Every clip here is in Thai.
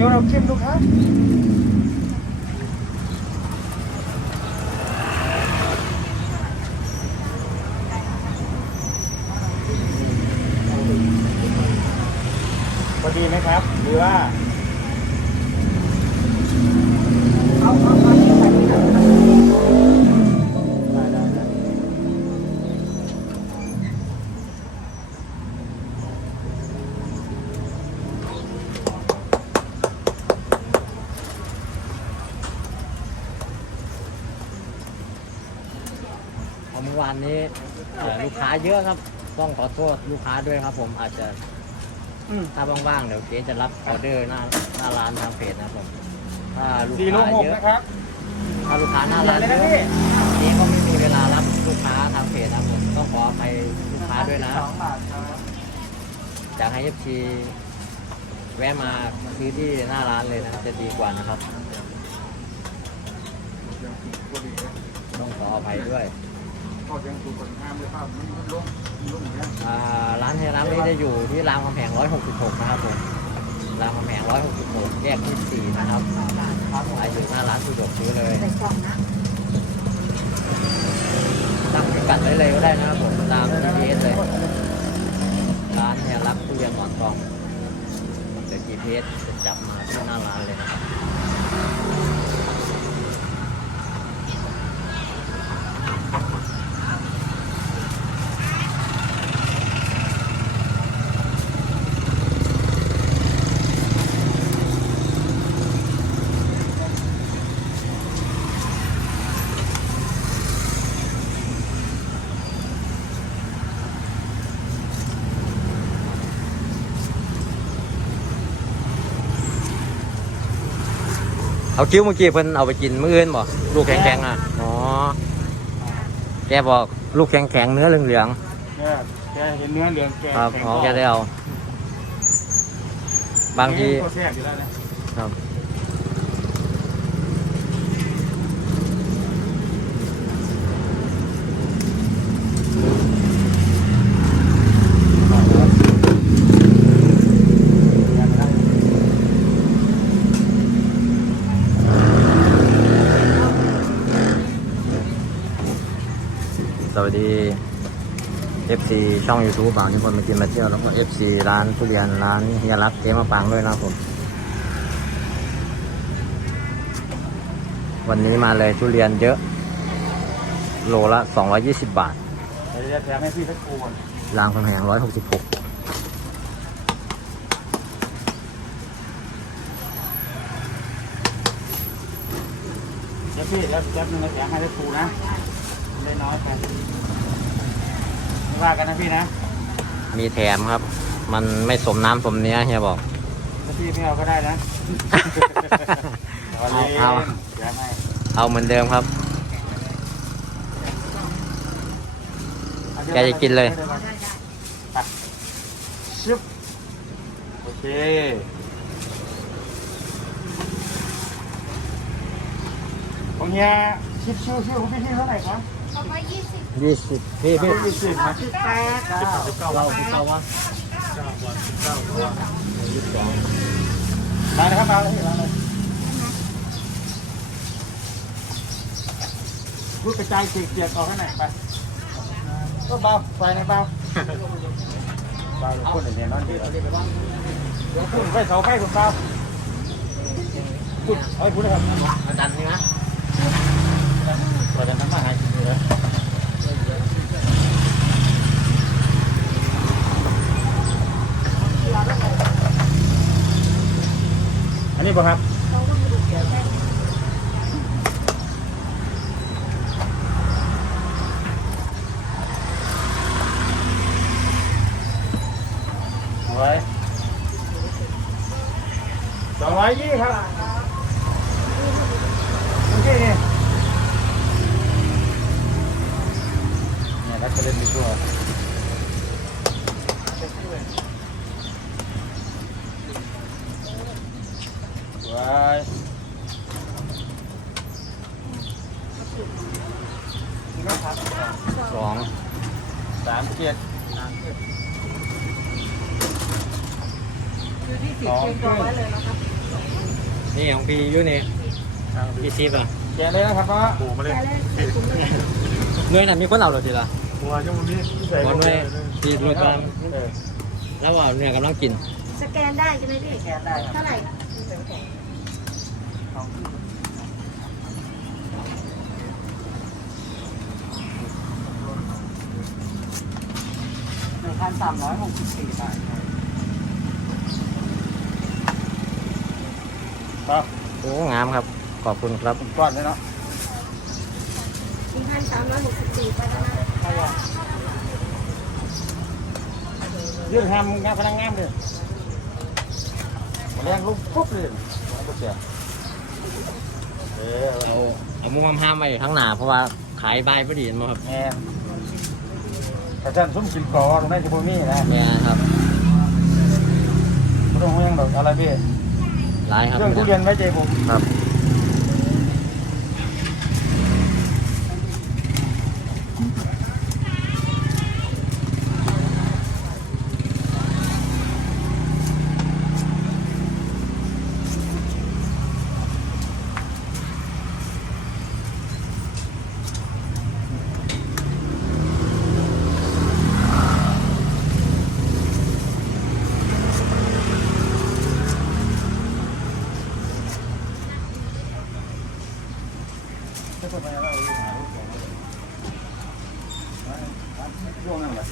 นิ้วเร วานนี้เอ่อลูกค้าเยอะครับ ต้องขอโทษลูกค้าด้วยครับ ผมอาจจะอืม ถ้าว่างๆเดี๋ยวเจ๊จะรับออเดอร์หน้าหน้าร้านทางเพจนะครับผมถ้าลูกสี่ลูกค้าหกเยอะนะครับถ้าลูกค้าหน้าร้านเลยเยนะอะพี่เจ๊ก็ไม่มีเวลารับลูกค้าทางเพจนะครับผมต้องขอไปลูกค้าด้วยนะ สองบาทครับอยากให้เอฟซีแวะมาซื้อที่หน้าร้านเลยนะจะดีกว่านะครับยังถูกพอดีนะต้องขออภัยด้วย ก็ยังถูกกฎห้ามเลยครับมันมันลงมันลงอย่างเงี้ยอ่าร้านเฮียร้านนี้จะอยู่ที่รามคำแหง166 นะครับผมรามคำแหง166 แยกที่ 4 นะครับครับผมอยู่หน้าร้านสุดกซื้อเลยใส่กล่องนะตั้งพิกัดได้เลยก็ได้นะครับผมตาม GPS เลย ร้านเฮียรักทุเรียนหมอนทองเดี๋ยว GPS จะจับมาที่หน้าร้านเลยนะครับ เอาคิ้วเมื่อกี้เพิ่นเอาไปกินมื้ออื่นบ่ลูกแข็งๆอะอ๋อแกบอกลูกแข็งๆเนื้อเหลืองเนี่ยแกเห็นเนื้อเหลืองแกๆครับข็งอ๋อแกได้เอา บางทีก็แซ่บอยู่แล้วนะครับ วัสดี FC ช่อง YouTube บางที่คนมากินมาเที่ยวแล้วก็ FC ร้านทุเรียนร้านเฮียรักเจ๊มะปางด้วยนะครับผม วันนี้มาเลยทุเรียนเยอะ โลละ 220 บาทเดี๋ยวจะแถมให้พี่สักครูก่อนรามคำแหง166เดี๋ยวพี่แล้วแป๊บนึงจะแถมให้สักครูนะได้ น้อยไปไม่ว่ากันนะพี่นะมีแถมครับ มันไม่สมน้ำสมเนื้อเฮียบอก ถ้าพี่ไม่เอาก็ได้นะ เอาล่นเอาแถมให้เอาเหมือนเดิมครับแกจะกินเลย ไปชึบโอเค ของเฮียชิปชิวชิวของพี่ที่เท่าไหร่ครับ ยี่สิบยี่สิบพี่พี่ยี่สิบนะสิบแปดสิบเก้าเราพี่เก้าวะมาเลยครับมาเลยมาเลยพูดกระจายเกียกๆออกให้หน่อยไปก็เบาไฟนเบาเบาเดียวพูดอย่างนี้นอนดีแล้วเดี๋ยวพูดไฟเสาไฟผมเบาพูดเอาให้พูดเลยครับอาจารย์นี่นะ เราจะทำมาหากินอยู่แล้วอันนี้ป่ะครับ สวยสองร้อยยี่ครับโอเคเนี่ยเนี่ย ถ้าจะเล่นดีกว่าสวยนี่ก็ครับสองสามเจ็ดคือที่สิบเองกองไว้เลยนะครับนี่ของพี่อยูนี่พี่ซีป่ะแกะเลยนะครับเนาะปูมาเลยแกเลยเลย เนื่อยนั้นมีคนเอาหรือทีละ บัวจังมันมีใส่วันเนื่อยพี่รถตามเออแล้วว่าเนี่ยกำลังกิน สแกนได้ใช่ไหมพี่แกะได้ครับเท่าไหร่หนึ่งพันสามร้อยหกสิบสี่บาทครับโอ้งามครับ ขอบคุณครับก้อนเลยเนาะหนึ่งพันสามร้อยหกสิบสี่ไปแล้วนะ ยืดแฮมงามพลังงามเลยแรงลุกปุ๊บเลยปุ๊บเสียเออเอาเอามุมห้ามๆไว้ข้างหน้าเพราะว่าขายใบายพอดีมั้งครับแม่นแต่ท่านซุ้มกินกอตรงนั้นจะพวกนี้นะเนี่ยครับพระองค์ยังดอกอะไรพี่ร้ายครับเรื่องทุเรียนไว้ใจผมครับ ไม่ต้องไปอะไรหาลูกของช่วงนั้นแหละ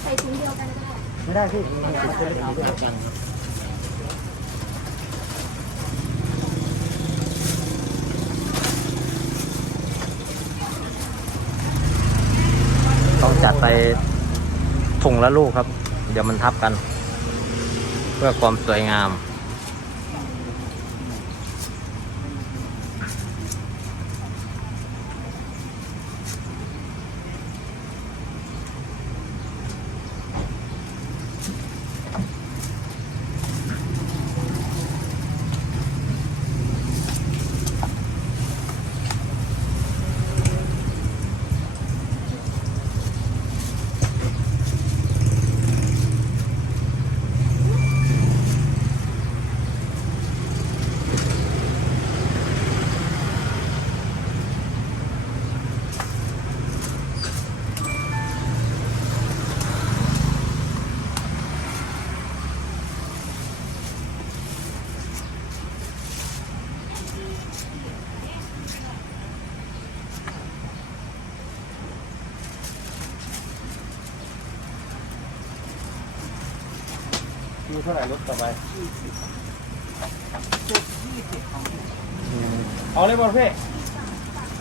ใส่ ถุงเดียวกันก็ได้ไม่ได้พี่มันเป็นเอาไปด้วยกันต้องจัดไปถุงละลูกครับ เดี๋ยวมันทับกัน เพื่อความสวยงาม ท่าไหร่รถต่อไปเอาเลยบอลพี่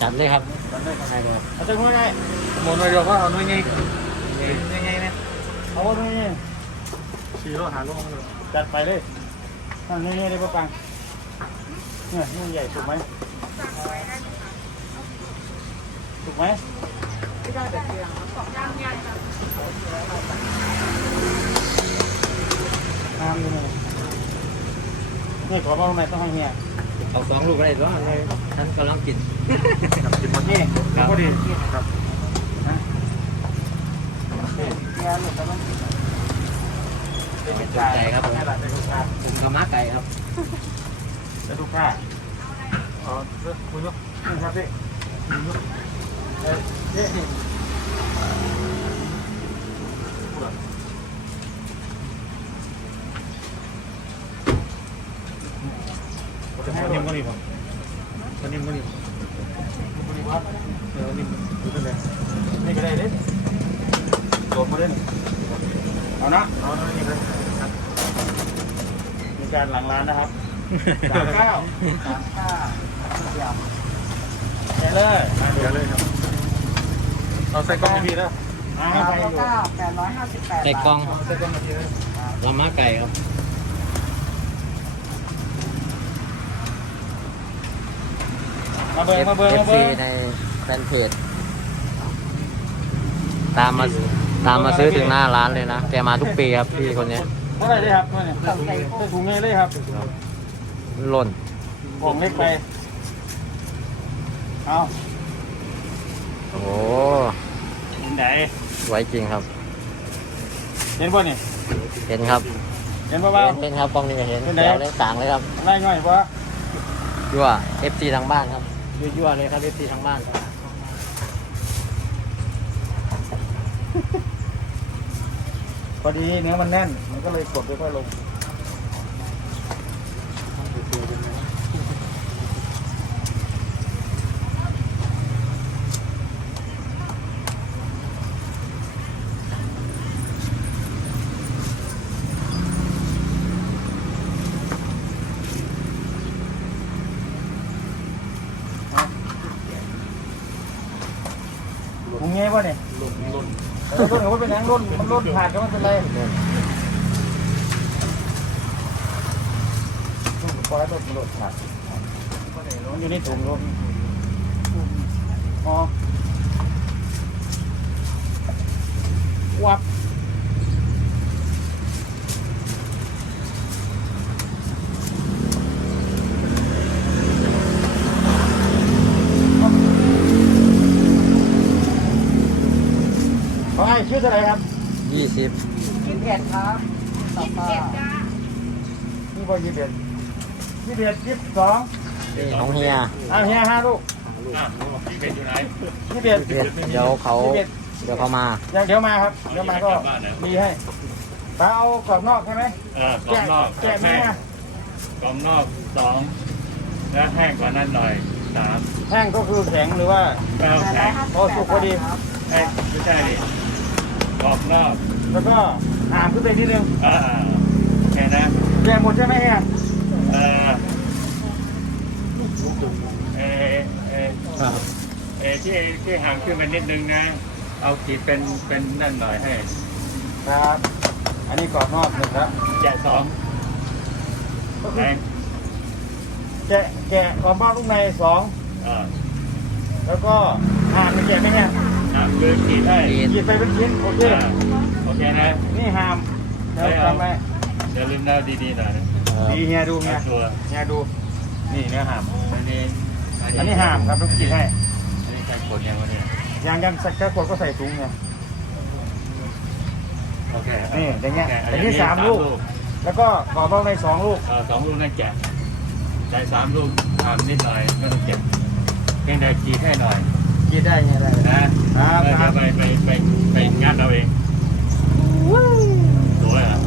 จัดเลยครับเอาจังหวะไหนหมดเลยเดียวก็เอาหน่วยไงยังไงเนี่ยเอาว่าไงสี่โลหาโลเลยจัดไปเลยนั่นนี่นี่ได้ปะปังเนี่ยนี่ใหญ่ถูกไหมถูกไหม น้ำอยู่นี่นี่ขอบอกทำไมต้องให้เมียเอาสองลูกได้หรือไงท่านกำลังกินกินหมดนี่พอดีครับนะนี่เมียลูกกำลังกินเป็นใจครับผมเป็นลูกค้าผมกระมาไก่ครับเป็นลูกค้าอ๋อคุณยกนี่ครับพี่เออนี่จะให้ คน เงิ นิ่ น ม ก็ ก็ ดี นิ่มคนนิ่มก็นิ่ม เออนี่ดูกันเลยนี่ก็ได้เลยโดดมาเล่นเอานะ เอาหน่วยไงเลย มีการหลังร้านนะครับ สามเก้าสามเก้าเยี่ยมแค่เลยเดี๋ยวเลยครับเอาใส่กล้องให้พี่แล้วอ่าสามไปอยู่เก้าแปดร้อยห้าสิบแปดใส่กล่องเอาใส่กล้องให้พี่เลยกระมาไก่ครับมาเบิร์มาเบิร์เอมาฟเบิซีร์ในแฟนเพจตามมาตามมาซื้อถึงหน้าร้านเลยนะ แกมาทุกปีครับพี่คนนี้เท่าไหร่เลยครับเนี่ยใส่ถุงเงินเลยครับ หล่นของเล็กไป เอาโอ้โหไหนสวยจริงครับ เห็นป่ะนี่เห็นครับเห็นป่ะบ้า เห็นครับกล้องนี้ก็เห็นเป็นไงเดี๋ยวเล่นต่างเลยครับไล่ย่อยป่ะยั่ว FC ทางบ้านครับยั่วๆเลยครับ FC ทางบ้านพอดีเนื้อมันแน่น มันก็เลยกดค่อยๆลงมึงเงี้ยวะเนี่ยรุ่นรุ่นรุ่นเขาเป็นยัง รุ่นมันรุ่าดก็ไม่เป็นไรปล่อยรุ่นรุ่นขาดมันอยู่ในถุงรุ่นอ๋อวับชื่ออะไรครับ 20ยี่สิบเอ็ดครับต่อไปเจ็ดจ้านี่พอยี่สิบเอ็ดยี่สิบเอ็ดยี่สิบสองนี่ของเฮียอะเฮียห้าลูกอะพี่เป็นอยู่ไหนยี่สิบเอ็ดเดี๋ยวเขายี่สิบเอ็ดเดี๋ยวเขามาเดี๋ยวมาครับ เดี๋ยวมาก็มีให้ตาเอากรอบนอกใช่ไหมเออกรอบนอกแกะไหมแห้งอะกรอบนอกสองแล้วแห้งกว่านั้นหน่อยสามแห้งก็คือแข็งหรือว่าเก้าแห้งโอ้สุกพอดีแห้งไม่ใช่ดิ กรอบนอกแล้วก็หามขึ้นไปนิดนึงอ่าแค่นั้นแกะหมดใช่ไหมเฮียเออเออเออเออที่ที่ห่างขึ้นมานิดนึงนะ เอาขีดเป็นเป็นนั่นหน่อยให้ครับ อันนี้กรอบนอกหนึ่งครับแกะสองก็คืแห้องแกะแกะกรอบนอกลูกในสองเออแล้วก็หามแกะไหมเนี่ ยอะคือขีดให้ขีดหยิบไปเป็นชิ้นโอเคอ่าโอเคนะ นี่หามเดี๋ยวจำไว้อย่าลืมเล่าดีๆหน่อยนะดีเฮียดูเฮียตัวเฮียดู นี่เนื้อหาม อันนี้อันนี้หามครับต้องกินให้อันนี้ใครกดยังวะเนี่ยยางยันสักแค่ขวดก็ใส่ถุงไงโอเคนี่อย่างเงี้ยโคอันนี้สามลูก แล้วก็กรอบนอกในสองลูกเออสองลูกนั่นแกะใส่สามลูกทำนิดหน่อยไม่ต้องเก็บเพียงแต่ขีดให้หน่อย กินได้ไงได้นะครับแล้วครัจะบไปไปไปไปงัดเอาเองสวยอะ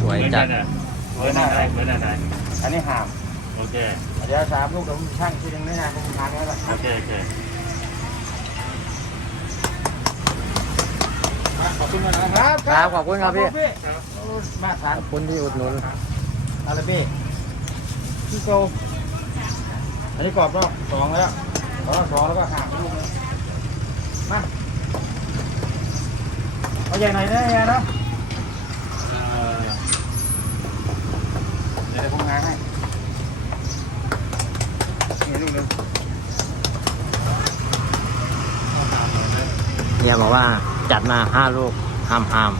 สวยจัดเหมือนกันอะเหมือนอะไรเหมือนอะไรอันนี้หามโอเค เดี๋ยวสามลูกเดี๋ยวผมช่างทีนึงไม่นานผมทานแล้วล่ะโอเคโอเคขอบคุณมากนะครับครับขอบคุณครับพี่มาทานอบคุณที่อุดหนุนอะไรพี่พี่โก อันนี้กรอบนอกสองแล้วกรอบนอกสองแล้วก็หามลูกนึงมาเอาใหญ่หน่อยนะเฮียนะเอ่อเดี๋ยวผมงานให้นี่ลูกนึงเฮียบอกว่าจัดมา5ลูกห้ามห้าม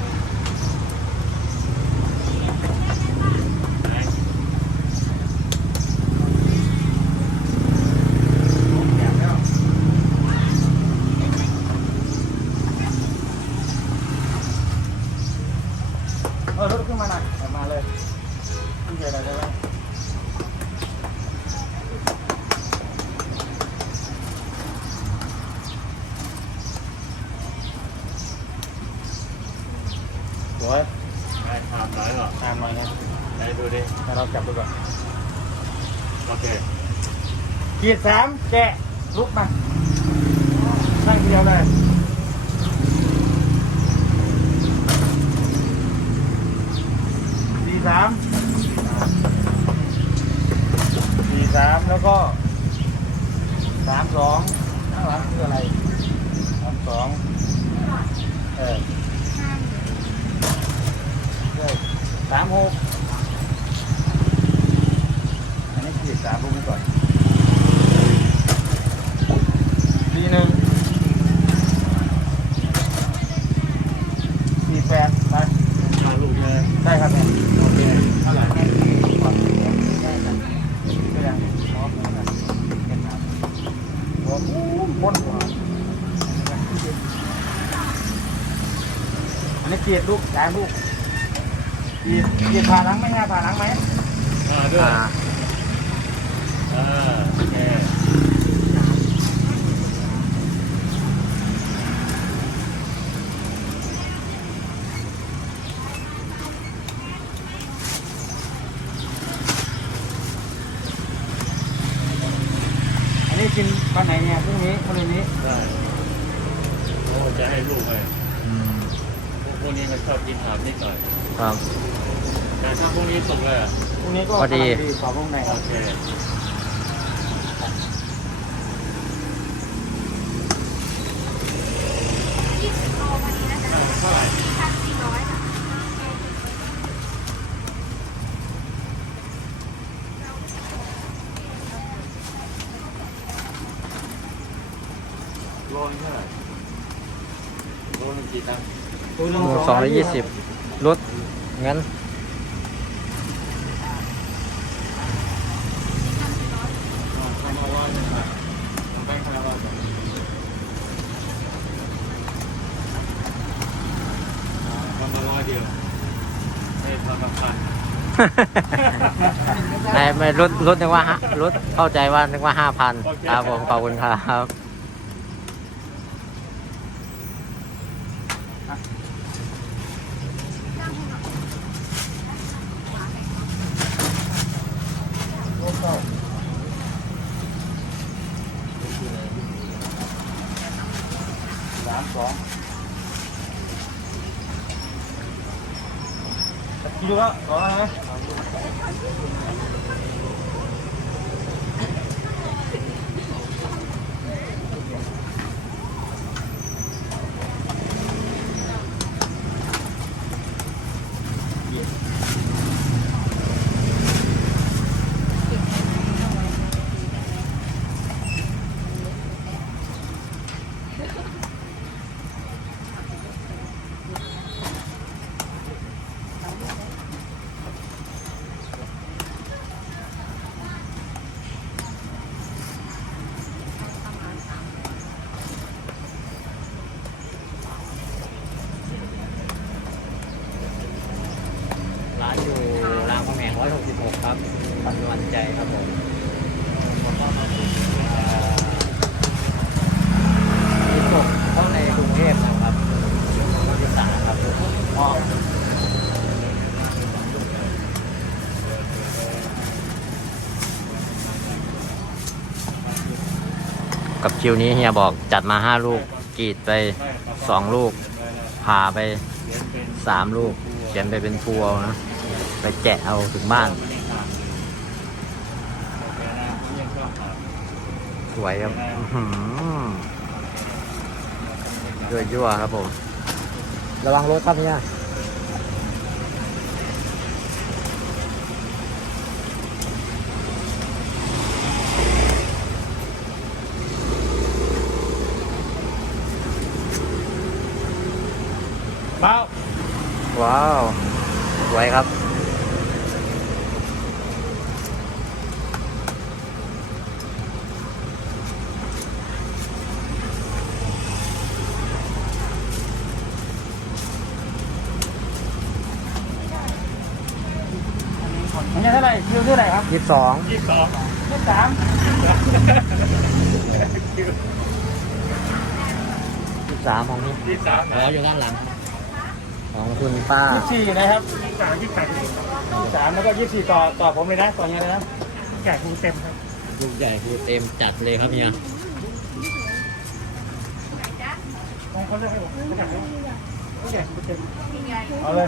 เออรถขึ้นมาหน่อยเอามาเลยขึ้นใจอะไรได้ไหมสวย ไปทำหน่อยหรอ ตามมาเนี่ย ไหนดูดิ ให้เราจับดูก่อน โอเค ขีดสามแกะลุกมานั่งเดียวเลยสี่สามสี่สามแล้วก็สามสองข้างหลังคืออะไรสามสองเออเฮ้ยสามหกอันนี้ขีดสามลูกนี้ก่อน สี่หนึ่งสี่แปดไป ห้าลูกเลย ได้ครับเนี่ย โอเคเท่าไหร่ ก็ยังพร้อมแล้วนะเก็บน้ำหัวม้วนหัว อันนี้เกียดลูกสามลูกเกียดเกียดผ่าหลังไหมงาผ่าหลังไหมอ่าด้วยอ่า อ่าโอเค อันนี้กินวันไหนเนี่ยพรุ่งนี้วันนี้ ได้โอ้จะให้ลูกเลย อืม พวกพวกนี้มันชอบกินถามนิดหน่อย ครับ แต่ถ้าพวกนี้สุกเลยอะพรุ่งนี้ก็พอดี กำลังขอบวงในคโอรับเคยี่สิบโลวันนี้นะจ๊ะเท่าไหร่พันสี่ร้อยค่ะโลนึงเท่าไหร่โลนึงกี่ตังค์ ตัวหนึ่สองร้อยยี่สิบลด งั้นอ๋อทำมาว่าหนึ่งบาทแบงค์คาราบาลอ๋อทำมาร้อยเดียวไม่ทำมาพันไม่ไม่ลดลดนึกว่าฮะลดเข้าใจว่านึกว่าห้าพันครับผมขอบคุณครับ กิโลละสองอะไรนะร้านอยู่รามคำแหง166 ครับปัจจุบันใจครับผมที่ส่งเข้าในกรุงเทพนะครับรถโดยสารครับอ๋อ กับคิวนี้เฮียบอกจัดมา5ลูกกรีดไป2ลูกผ่าไปสามลูกเขียนไปเป็นพวงนะ ไปแกะเอาถึงบ้าน สวยครับอื้อหือยั่วยั่วครับผม ระวังรถครับเนี่ย ว้าว สวยครับ อันนี้เท่าไหร่คิวเท่าไหร่ครับยี่สิบสองยี่สิบสองยี่สิบสามสิบสามของพี่ยี่สิบสามแล้วอยู่ด้านหลัง ของคุณป้ายี่สิบสี่นะครับยี่สิบสามยี่สิบแปดยี่สิบยี่สิบสามแล้วก็ยี่สิบสี่ต่อต่อผมเลยนะต่อเนี้ยเลยนะแก่คูเต็มครับลูกใหญ่คือเต็มจัดเลยครับเฮียของเขาเรียกให้ผมไม่ใช่ครับผู้ใหญ่คูเต็มเอาเลย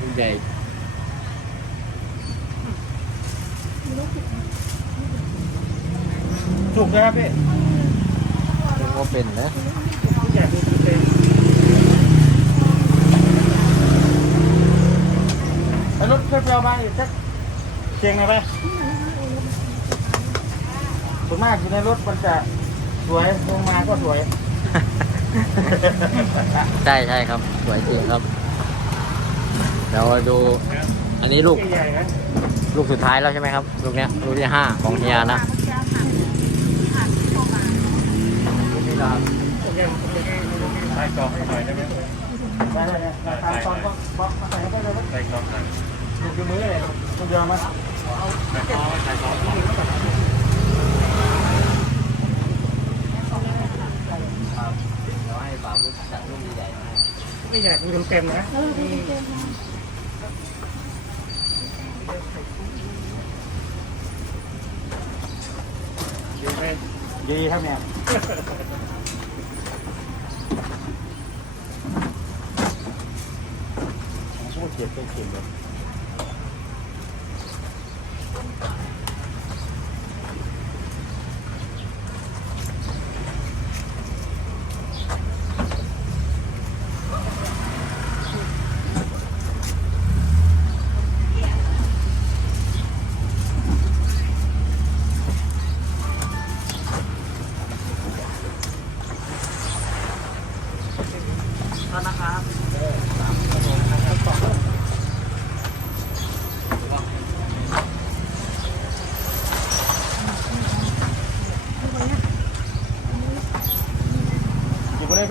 ลูกใหญ่ถูกนะครับพี่ เรียกว่าเป็นนะผู้ใหญ่คูเต็มไปรถเปรี้ยวๆมาอีกสักเชียงหน่อยไปส่วนมากอยู่ในรถมันจะสวยลงมาก็สวย ใช่ใช่ครับ สวยจริงครับ เดี๋ยวดู อันนี้ลูกใหญ่ๆนะลูกสุดท้ายแล้วใช่ไหมครับ ลูกเนี้ย ลูกที่ห้าของเฮียนะ ผ่านที่โทรมา ครับ ใส่กรอกให้หน่อยได้ไหมได้ได้ได้ตามตอนบล็อกบล็อกใส่เข้าไปเลยใส่กรอกหน่อยดูคือมือเลยต้องยอมมั้ยใส่กรอกใส่กรอกเราให้บ่าวลูกจัดลูกใหญ่ๆมาให้ไม่ใหญ่คือเต็มๆนะเออเป็นเต็มดีไหมดีครับเนี่ย โอ้เจ็บเป็นเจ็บเลยหยิบ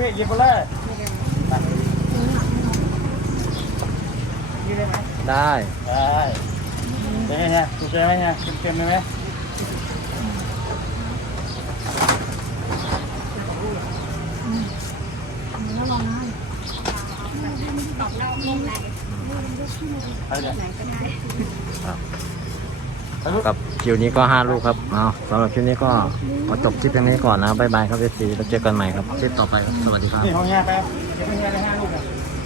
พี่หยิบไปเลยนี่ได้ไหมได้ได้เป็นไงเนี่ยถูกใจไหมเนี่ยเต็มๆเลยไหมอะไรเนี่ย กับคิวนี้ก็ห้าลูกครับเอาสำหรับคลิปนี้ก็ขอจบคลิปเพียงนี้ก่อนนะบ๊ายบายครับเอฟซีแล้วเจอกันใหม่ครับคลิปต่อไปครับสวัสดีครับนี่ของเฮียไปเก็บให้เฮียได้ห้าลูก